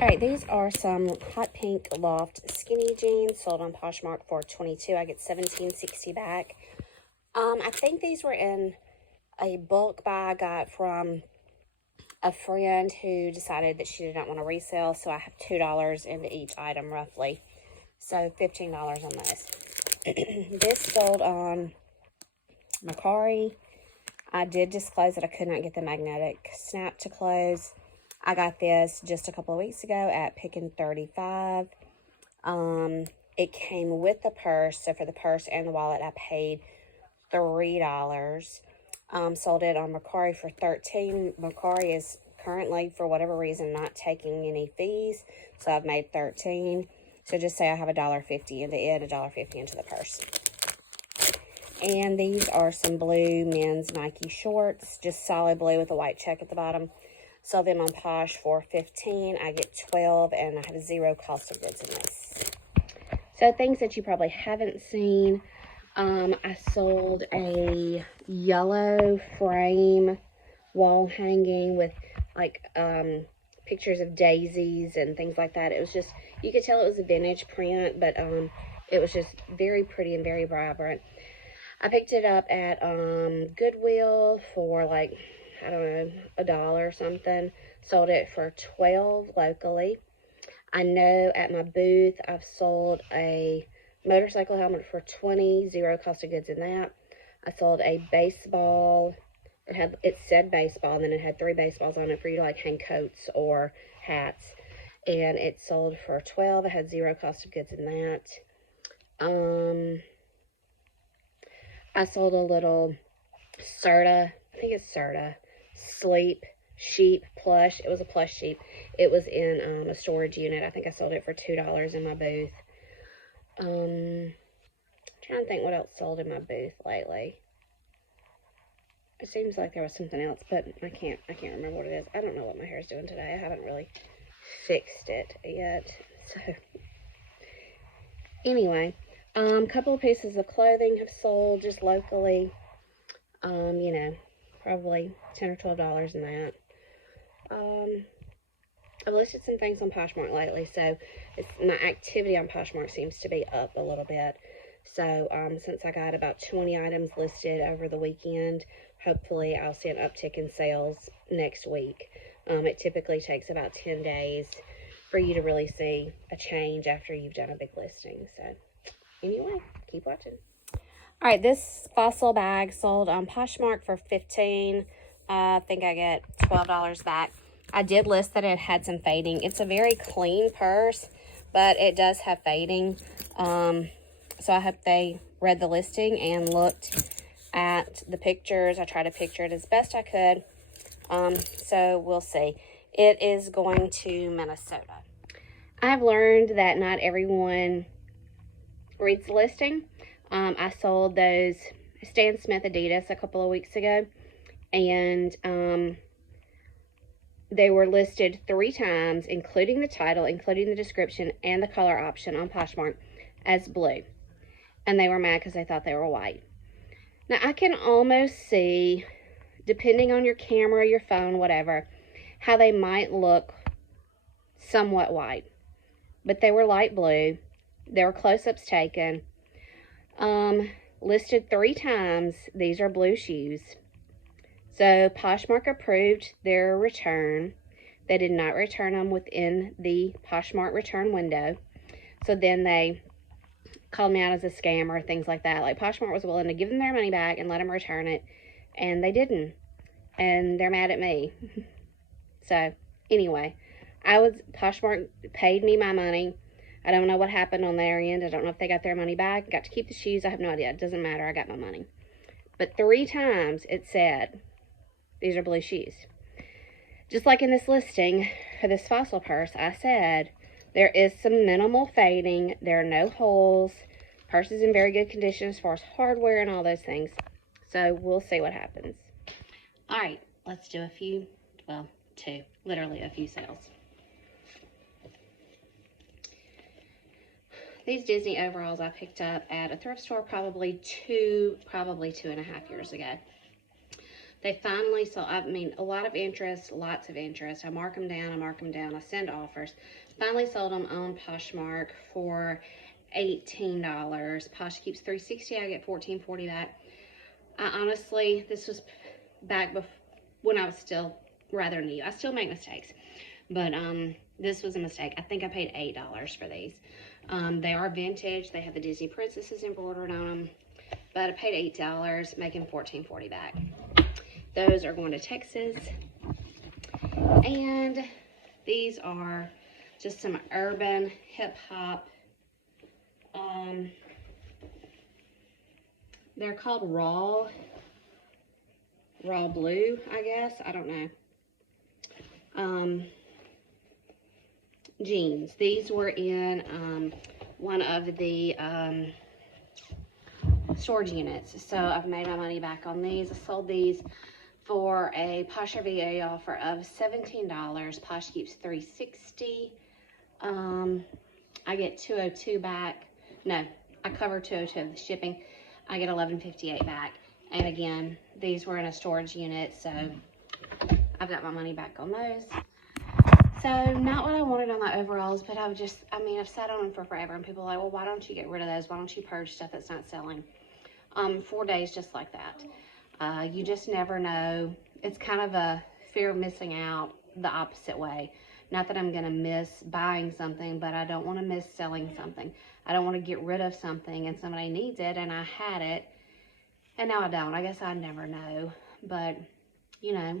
All right, these are some hot pink loft skinny jeans sold on Poshmark for $22. I get $17.60 back. I think these were in a bulk buy I got from a friend who decided that she did not want to resell, so I have $2 into each item roughly. So $15 on those. This sold on Mercari. I did disclose that I could not get the magnetic snap to close. I got this just a couple of weeks ago at Pickin' 35. It came with the purse, so for the purse and the wallet I paid $3. Sold it on Mercari for $13. Mercari is currently, for whatever reason, not taking any fees, so I've made $13. So just say I have $1.50 into it, $1.50 into the purse. And these are some blue men's Nike shorts, just solid blue with a white check at the bottom. Sold them on Posh for $15. I get $12, and I have 0 cost of goods in this. So things that you probably haven't seen. I sold a yellow frame wall hanging with like pictures of daisies and things like that. It was just, you could tell it was a vintage print, but it was just very pretty and very vibrant. I picked it up at Goodwill for like, I don't know, $1 or something. Sold it for $12 locally. I know at my booth I've sold a motorcycle helmet for $20, 0 cost of goods in that. I sold a baseball. It said baseball, and then it had 3 baseballs on it for you to like hang coats or hats. And it sold for $12. I had 0 cost of goods in that. I sold a little Serta, I think it's Serta, sleep sheep plush. It was a plush sheep. It was in a storage unit. I think I sold it for $2 in my booth. Trying to think what else sold in my booth lately. It seems like there was something else, but I can't remember what it is. I don't know what my hair is doing today. I haven't really fixed it yet. So anyway, couple of pieces of clothing have sold just locally. You know, probably $10 or $12 in that. I've listed some things on Poshmark lately, so my activity on Poshmark seems to be up a little bit. So since I got about 20 items listed over the weekend, hopefully I'll see an uptick in sales next week. It typically takes about 10 days for you to really see a change after you've done a big listing. So anyway, keep watching. All right, this fossil bag sold on Poshmark for $15. I think I get $12 back. I did list that it had some fading. It's a very clean purse, but it does have fading. So I hope they read the listing and looked at the pictures. I tried to picture it as best I could. So we'll see. It is going to Minnesota. I've learned that not everyone reads the listing. I sold those Stan Smith Adidas a couple of weeks ago, and they were listed 3 times, including the title, including the description, and the color option on Poshmark as blue. And they were mad because they thought they were white. Now, I can almost see, depending on your camera, your phone, whatever, how they might look somewhat white. But they were light blue. There were close-ups taken. Listed 3 times. These are blue shoes. So Poshmark approved their return. They did not return them within the Poshmark return window. So then they called me out as a scammer, things like that. Like, Poshmark was willing to give them their money back and let them return it, and they didn't. And they're mad at me. So anyway, Poshmark paid me my money. I don't know what happened on their end. I don't know if they got their money back, got to keep the shoes. I have no idea. It doesn't matter. I got my money. But 3 times it said, these are blue shoes. Just like in this listing for this fossil purse, I said, there is some minimal fading. There are no holes. Purse is in very good condition as far as hardware and all those things. So we'll see what happens. All right, let's do a few, well, 2, literally a few sales. These Disney overalls I picked up at a thrift store probably 2.5 years ago. They finally sold, I mean, a lot of interest, lots of interest. I mark them down, I send offers. Finally sold them on Poshmark for $18. Posh keeps $3.60, I get $14.40 back. I honestly, this was back when I was still rather new. I still make mistakes, but this was a mistake. I think I paid $8 for these. They are vintage. They have the Disney princesses embroidered on them, but I paid $8, making $14.40 back. Those are going to Texas. And these are just some urban hip hop. They're called Raw Blue, I guess. I don't know. Jeans. These were in one of the storage units. So I've made my money back on these. I sold these for a Posh VA offer of $17. Posh keeps $3.60. I get $2.02 back. No, I cover $2.02 of the shipping. I get $11.58 back. And again, these were in a storage unit, so I've got my money back on those. So not what I wanted on my overalls, but I've sat on them for forever, and people are like, well, why don't you get rid of those? Why don't you purge stuff that's not selling? 4 days just like that. You just never know. It's kind of a fear of missing out the opposite way. Not that I'm going to miss buying something, but I don't want to miss selling something. I don't want to get rid of something and somebody needs it and I had it and now I don't. I guess I never know. But, you know,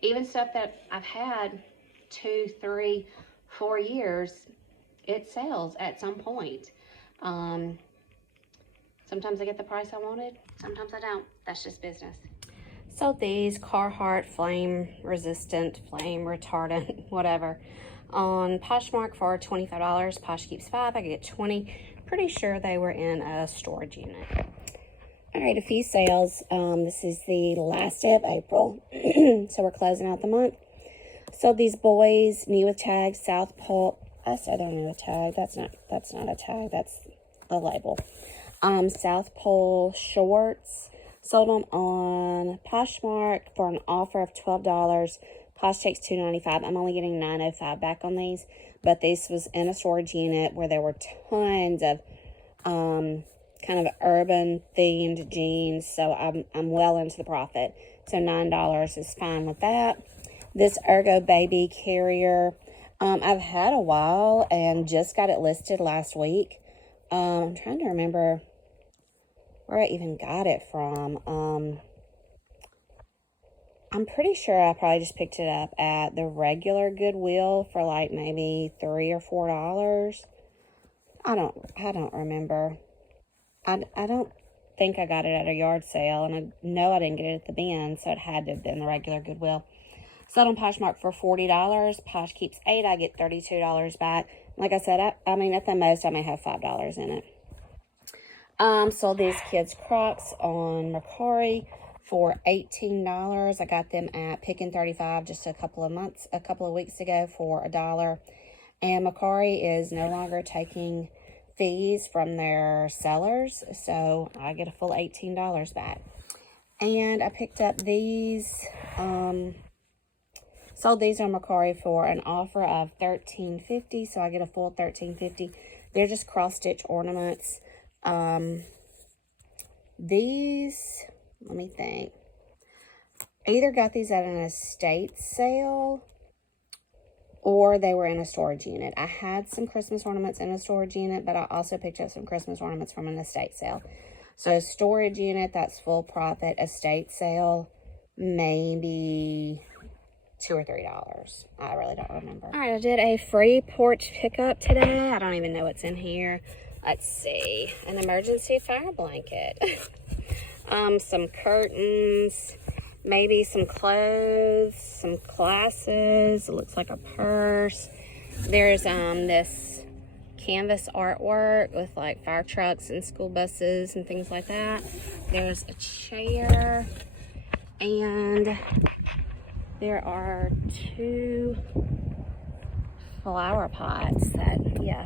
even stuff that I've had 2, 3, 4 years, it sells at some point. Sometimes I get the price I wanted. Sometimes I don't. That's just business. So these Carhartt flame resistant, flame retardant, whatever, on Poshmark for $25. Posh keeps $5. I get $20. Pretty sure they were in a storage unit. All right, a few sales. This is the last day of April, so we're closing out the month. So these boys, new with tags, South Pole. I said they're new with tag. That's not a tag. That's a label. South Pole shorts. Sold them on Poshmark for an offer of $12. Posh takes $2.95. I'm only getting $9.05 back on these, but this was in a storage unit where there were tons of kind of urban themed jeans, so I'm well into the profit. So $9 is fine with that. This Ergo Baby Carrier, I've had a while and just got it listed last week. I'm trying to remember where I even got it from. I'm pretty sure I probably just picked it up at the regular Goodwill for like maybe $3 or $4. I don't remember. I don't think I got it at a yard sale, and I know I didn't get it at the bin, so it had to have been the regular Goodwill. Sold on Poshmark for $40. Posh keeps $8. I get $32 back. Like I said, I mean, at the most, I may have $5 in it. Sold these kids Crocs on Mercari for $18. I got them at Pickin' 35 just a couple of weeks ago for $1. And Mercari is no longer taking fees from their sellers, so I get a full $18 back. And I picked up these, sold these on Mercari for an offer of $13.50, so I get a full $13.50. They're just cross-stitch ornaments. These, let me think. I either got these at an estate sale or they were in a storage unit. I had some Christmas ornaments in a storage unit, but I also picked up some Christmas ornaments from an estate sale. So storage unit, that's full profit. Estate sale, maybe $2 or $3. I really don't remember. All right, I did a free porch pickup today. I don't even know what's in here. Let's see. An emergency fire blanket. Some curtains. Maybe some clothes. Some glasses. It looks like a purse. There's this canvas artwork with like fire trucks and school buses and things like that. There's a chair. And there are 2 flower pots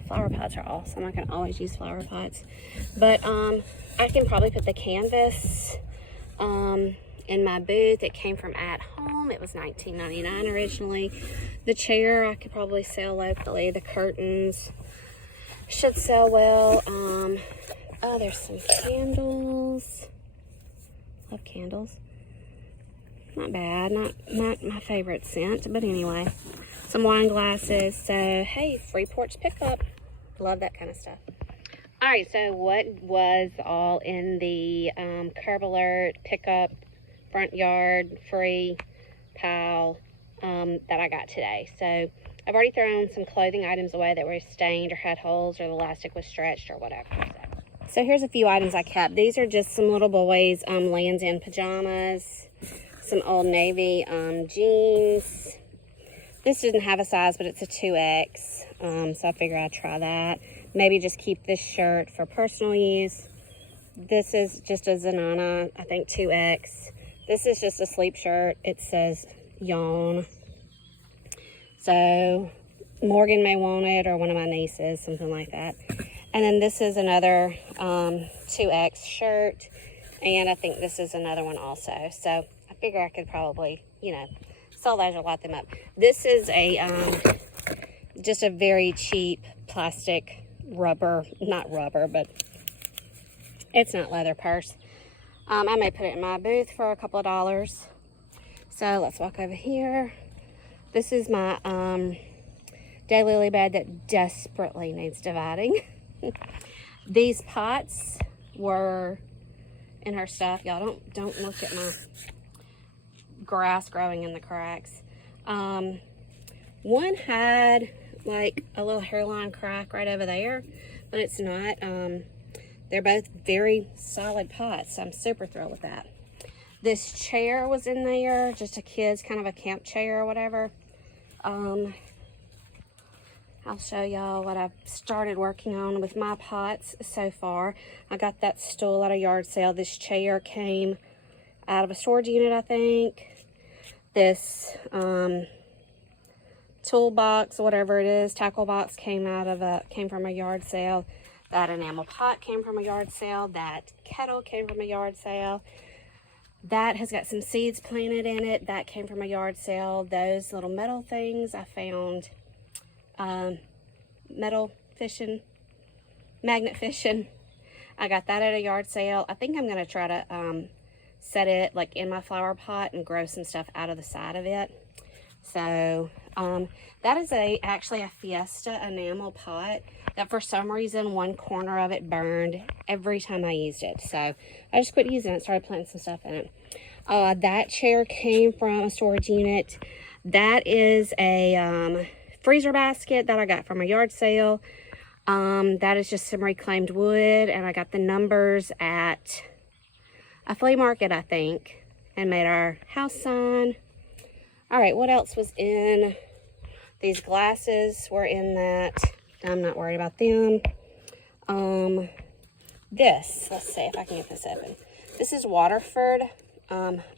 flower pots are awesome. I can always use flower pots, but I can probably put the canvas in my booth. It came from At Home. It was $19.99 originally. The chair I could probably sell locally. The curtains should sell well. Oh, there's some candles. Love candles. Not bad. Not my favorite scent, but anyway. Some wine glasses. So, hey, free porch pickup. Love that kind of stuff. All right, so what was all in the curb alert pickup front yard free pile that I got today? So I've already thrown some clothing items away that were stained or had holes or the elastic was stretched or whatever. So here's a few items I kept. These are just some little boys' Lands' End pajamas, some Old Navy jeans. This didn't have a size, but it's a 2X, so I figured I'd try that. Maybe just keep this shirt for personal use. This is just a Zanana, I think 2X. This is just a sleep shirt. It says yawn. So Morgan may want it, or one of my nieces, something like that. And then this is another 2X shirt. And I think this is another one also. So I figure I could probably, you know, sell those or light them up. This is a just a very cheap plastic rubber, not rubber, but it's not leather purse. I may put it in my booth for a couple of dollars. So let's walk over here. This is my daylily bed that desperately needs dividing. These pots were in her stuff. Y'all don't look at my grass growing in the cracks. One had like a little hairline crack right over there, but it's not. They're both very solid pots, so I'm super thrilled with that. This chair was in there, just a kid's kind of a camp chair or whatever. I'll show y'all what I've started working on with my pots so far. I got that stool at a yard sale. This chair came out of a storage unit, I think. This toolbox, whatever it is, tackle box came from a yard sale. That enamel pot came from a yard sale. That kettle came from a yard sale. That has got some seeds planted in it. That came from a yard sale. Those little metal things I found metal fishing, magnet fishing. I got that at a yard sale. I think I'm going to try to set it like in my flower pot and grow some stuff out of the side of it. So that is actually a Fiesta enamel pot that for some reason one corner of it burned every time I used it. So I just quit using it, started planting some stuff in it. That chair came from a storage unit. That is a freezer basket that I got from a yard sale. That is just some reclaimed wood, and I got the numbers at a flea market, I think, and made our house sign. All right, what else was in? These glasses were in that. I'm not worried about them. This, let's see if I can get this open. This is Waterford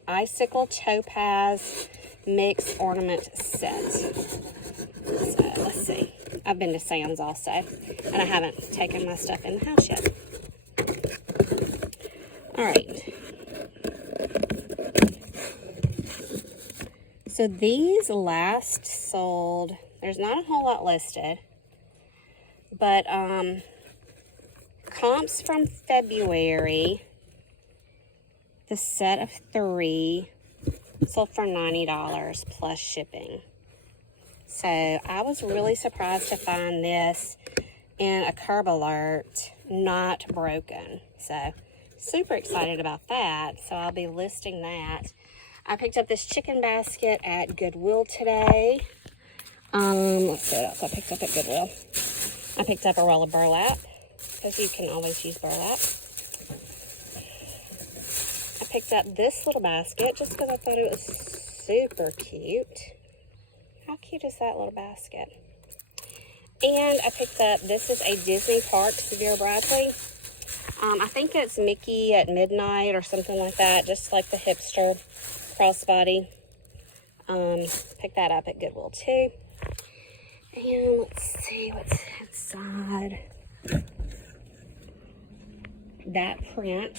Icicle Topaz Mix Ornament Set. So, let's see. I've been to Sam's also, and I haven't taken my stuff in the house yet. All right. So these last sold, there's not a whole lot listed, but comps from February, the set of 3 sold for $90 plus shipping. So I was really surprised to find this in a curb alert, not broken. So super excited about that. So I'll be listing that. I picked up this chicken basket at Goodwill today. Let's see what else I picked up at Goodwill. I picked up a roll of burlap, because you can always use burlap. I picked up this little basket just because I thought it was super cute. How cute is that little basket? And I picked up, this is a Disney Parks Vera Bradley. I think it's Mickey at Midnight or something like that, just like the hipster crossbody. Picked that up at Goodwill too. And let's see what's inside. That print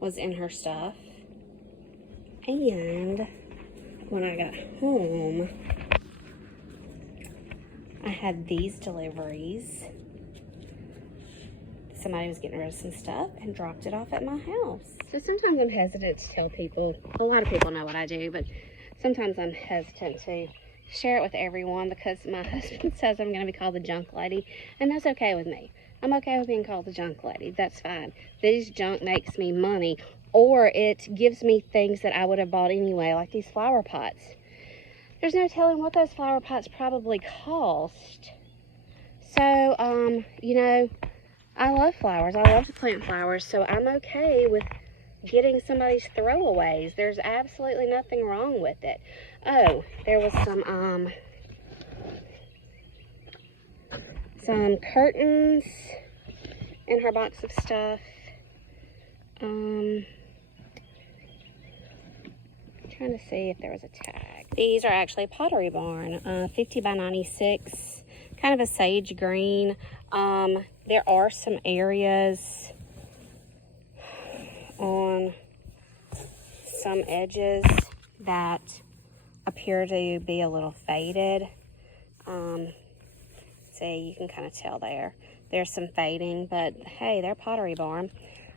was in her stuff. And when I got home, I had these deliveries. Somebody was getting rid of some stuff and dropped it off at my house. So sometimes I'm hesitant to tell people. A lot of people know what I do, but sometimes I'm hesitant to share it with everyone because my husband says I'm going to be called the junk lady, and that's okay with me. I'm okay with being called the junk lady. That's fine. This junk makes me money, or it gives me things that I would have bought anyway, like these flower pots. There's no telling what those flower pots probably cost. So, you know, I love flowers. I love to plant flowers, so I'm okay with getting somebody's throwaways. There's absolutely nothing wrong with it. Oh, there was some curtains in her box of stuff. Trying to see if there was a tag. These are actually Pottery Barn, 50 by 96, kind of a sage green. There are some areas on some edges that appear to be a little faded. See, you can kind of tell there. There's some fading, but hey, they're Pottery Barn.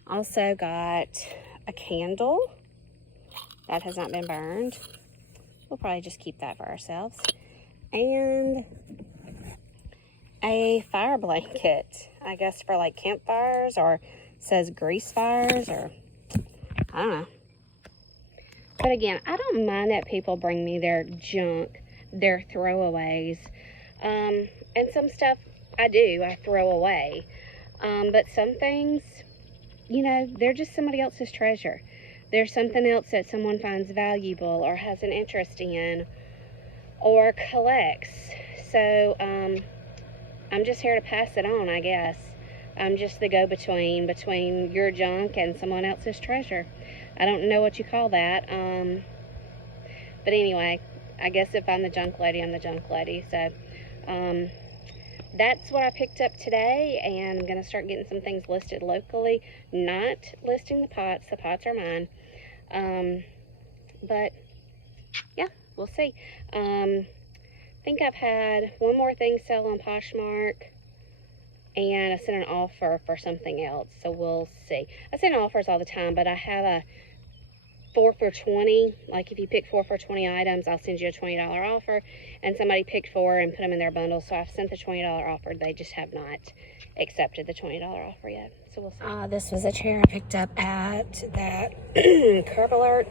Also got a candle that has not been burned. We'll probably just keep that for ourselves. And a fire blanket, I guess for like campfires, or says grease fires, or I don't know. But again, I don't mind that people bring me their junk, their throwaways. And some stuff I throw away. But some things, you know, they're just somebody else's treasure. There's something else that someone finds valuable or has an interest in or collects. So, I'm just here to pass it on, I guess. I'm just the go-between between your junk and someone else's treasure. I don't know what you call that. But anyway, I guess if I'm the junk lady, I'm the junk lady. So, that's what I picked up today, and I'm going to start getting some things listed locally. Not listing the pots. The pots are mine. But, yeah, we'll see. I think I've had one more thing sell on Poshmark, and I sent an offer for something else, so we'll see. I send offers all the time, but I have a 4 for 20. Like if you pick 4 for 20 items, I'll send you a $20 offer, and somebody picked 4 and put them in their bundle, so I've sent the $20 offer. They just have not accepted the $20 offer yet, so we'll see. This was a chair I picked up at that Curb Alert.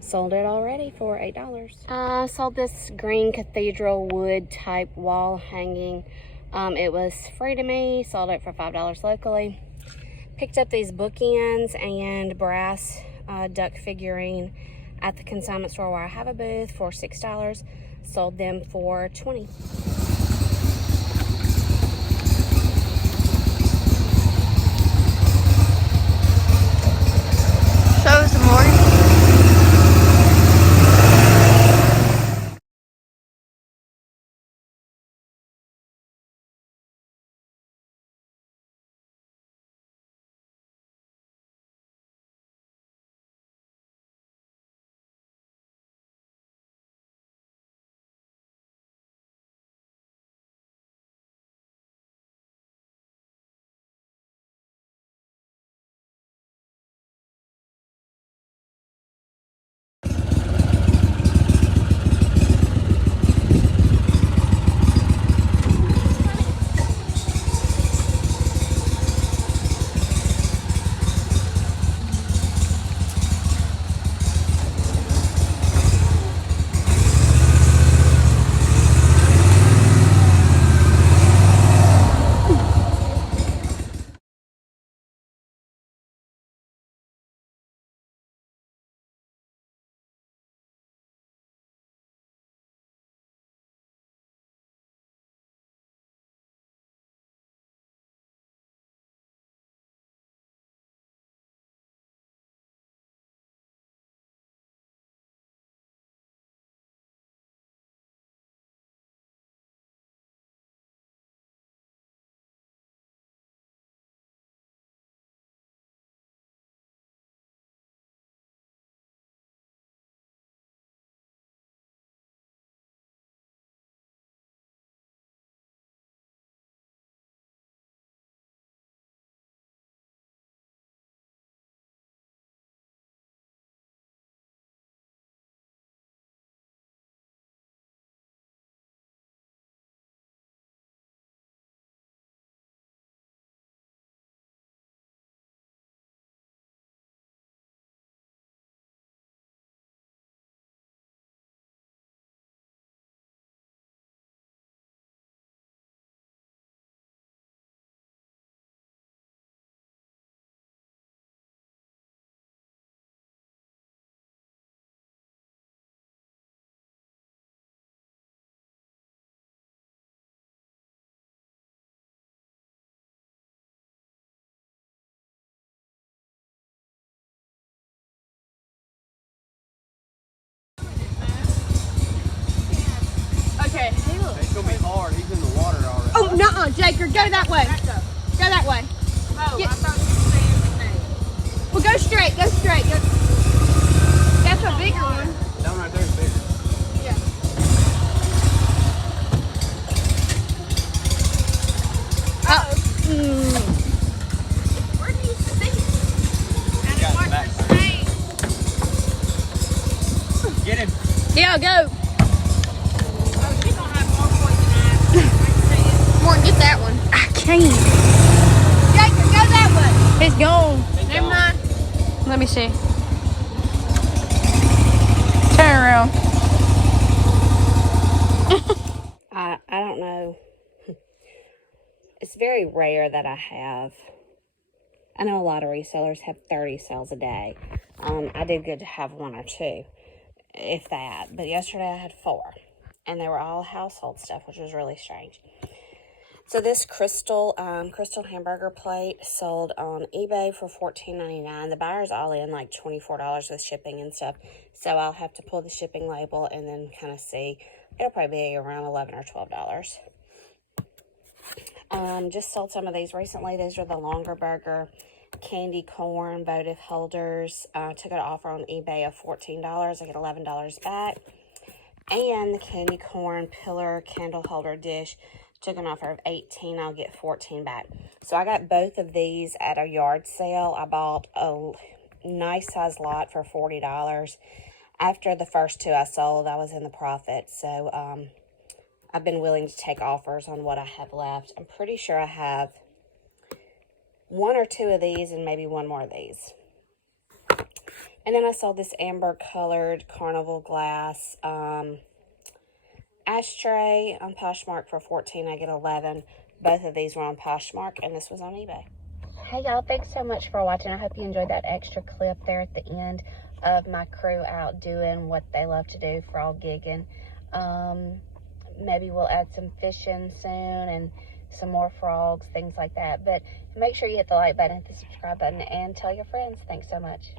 Sold it already for $8. Sold this green cathedral wood type wall hanging. It was free to me. Sold it for $5 locally. Picked up these bookends and brass duck figurine at the consignment store where I have a booth for $6. Sold them for $20. Show some more. Nuh-uh, Jaker, go that way. Go that way. Oh, I thought you were saying the name. Well, go straight, go straight. Go. That's a bigger one. That one right there is bigger. Yeah. Where do you see it? And got it the back wasn't the same. Get him. Yeah, go. Oh, she's gonna have more poison ivy. I can see it. Morton, get that one. I can't. Jaker, go that way. He's gone. Never mind. Let me see. Turn around. I don't know. It's very rare that I have. I know a lot of resellers have 30 sales a day. I did good to have 1 or 2, if that. But yesterday I had 4. And they were all household stuff, which was really strange. So this crystal hamburger plate sold on eBay for $14.99. The buyer's all in like $24 with shipping and stuff. So I'll have to pull the shipping label and then kind of see. It'll probably be around $11 or $12. Just sold some of these recently. These are the longer burger candy corn votive holders. Took an offer on eBay of $14. I get $11 back. And the candy corn pillar candle holder dish. Took an offer of $18. I'll get $14 back. So I got both of these at a yard sale. I bought a nice size lot for $40. After the first 2 I sold, I was in the profit. So I've been willing to take offers on what I have left. I'm pretty sure I have 1 or 2 of these and maybe 1 more of these. And then I sold this amber colored carnival glass ashtray on Poshmark for $14. I get $11. Both of these were on Poshmark, and this was on eBay. Hey y'all, thanks so much for watching. I hope you enjoyed that extra clip there at the end of my crew out doing what they love to do, frog gigging. Maybe we'll add some fishing soon and some more frogs, things like that. But make sure you hit the like button, hit the subscribe button, and tell your friends. Thanks so much.